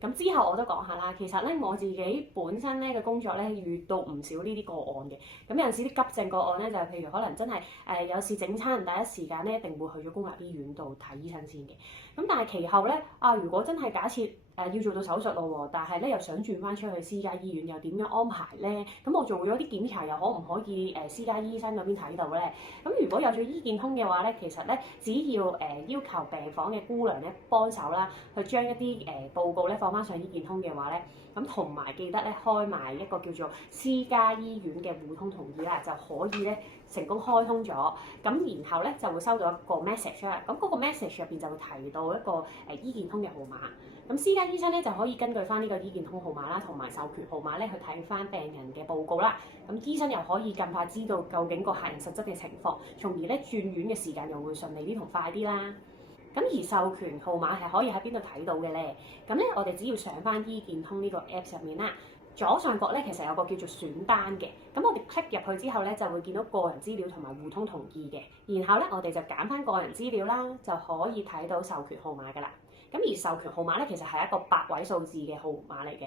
咁之後我都講下啦，其實咧我自己本身咧嘅工作咧遇到唔少呢啲個案嘅，咁有陣時啲急症個案咧就係譬如可能真係有事整親，第一時間咧一定會去咗公立醫院度睇醫生先嘅。咁但係其後咧如果真係假設要做到手術咯喎，但係咧又想轉翻出去私家醫院，又點樣安排咧？咁我做咗啲檢查，又可唔可以私家醫生嗰邊睇到咧？咁如果有咗醫健通嘅話咧，其實咧只要要求病房嘅姑娘咧幫手啦，去將一啲報告咧放翻上醫健通嘅話咧，咁同埋記得咧開埋一個叫做私家醫院嘅互通同意啦，就可以咧成功開通咗。咁然後咧就會收到一個 message 啦，咁嗰個 message 入邊就會提到一個醫健通嘅號碼。咁私家醫生咧就可以根據翻呢個醫健通號碼啦，同埋授權號碼咧去睇翻病人嘅報告啦。咁醫生又可以更快知道究竟個客人實質嘅情況，從而咧轉院嘅時間又會順利啲同快啲啦。咁而授權號碼係可以喺邊度睇到嘅咧？咁咧我哋只要上翻醫健通呢個 Apps 入面啦，左上角咧其實有個叫做選單嘅，咁我哋 click 入去之後咧就會見到個人資料同埋互通同意嘅，然後咧我哋就揀翻個人資料啦，就可以睇到授權號碼噶啦。咁而授權號碼咧其實係一個8位數字嘅號碼嚟嘅。